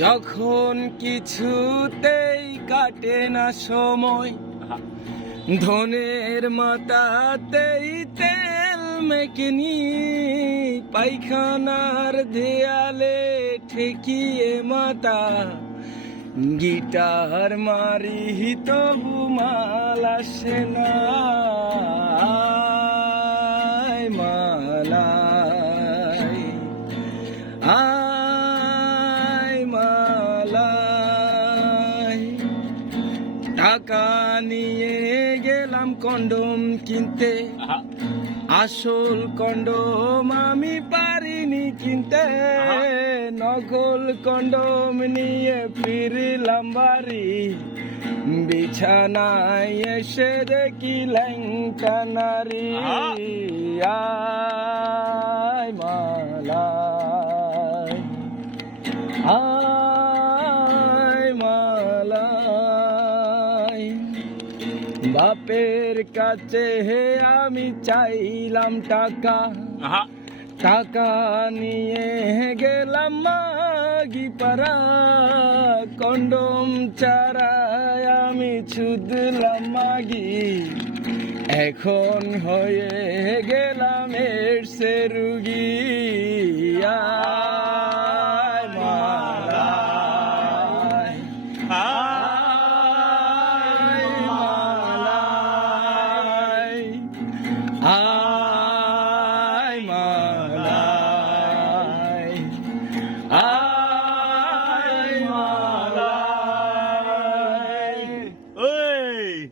যখন কিছুতেই কাটে না সময়, ধনের মাথাতেই তেল মেকেনি, পায়খানার দেয়ালে ঠেকিয়ে মাথা, গিটার মারি তবু মাল আসে না। আয় মালাই, আয় মালাই, টাকা নিয়ে গেলাম কন্ডম কিনতে, আসল কন্ডম আমি পারিনি কিনতে, নকল কন্ডম নিয়ে ফিরলাম বাড়ি, বিছানায় এসে দেখি ল্যাংটা নারী। আয় মালাই, আয় মালাই, বাপের কাছে হে আমি চাইলাম টাকা, টাকা নিয়ে গেলাম মাগি পাড়া, কন্ডম চারায় আমি ছুদলাম মাগি, এখন হয়ে গেলাম এডসে রুগী। আয় মালাই, আয় মালাই, আয় মালাই, আয় মালাই।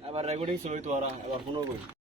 এবার রেকর্ডিং শুরু হইতো, এবার ফোনও করি।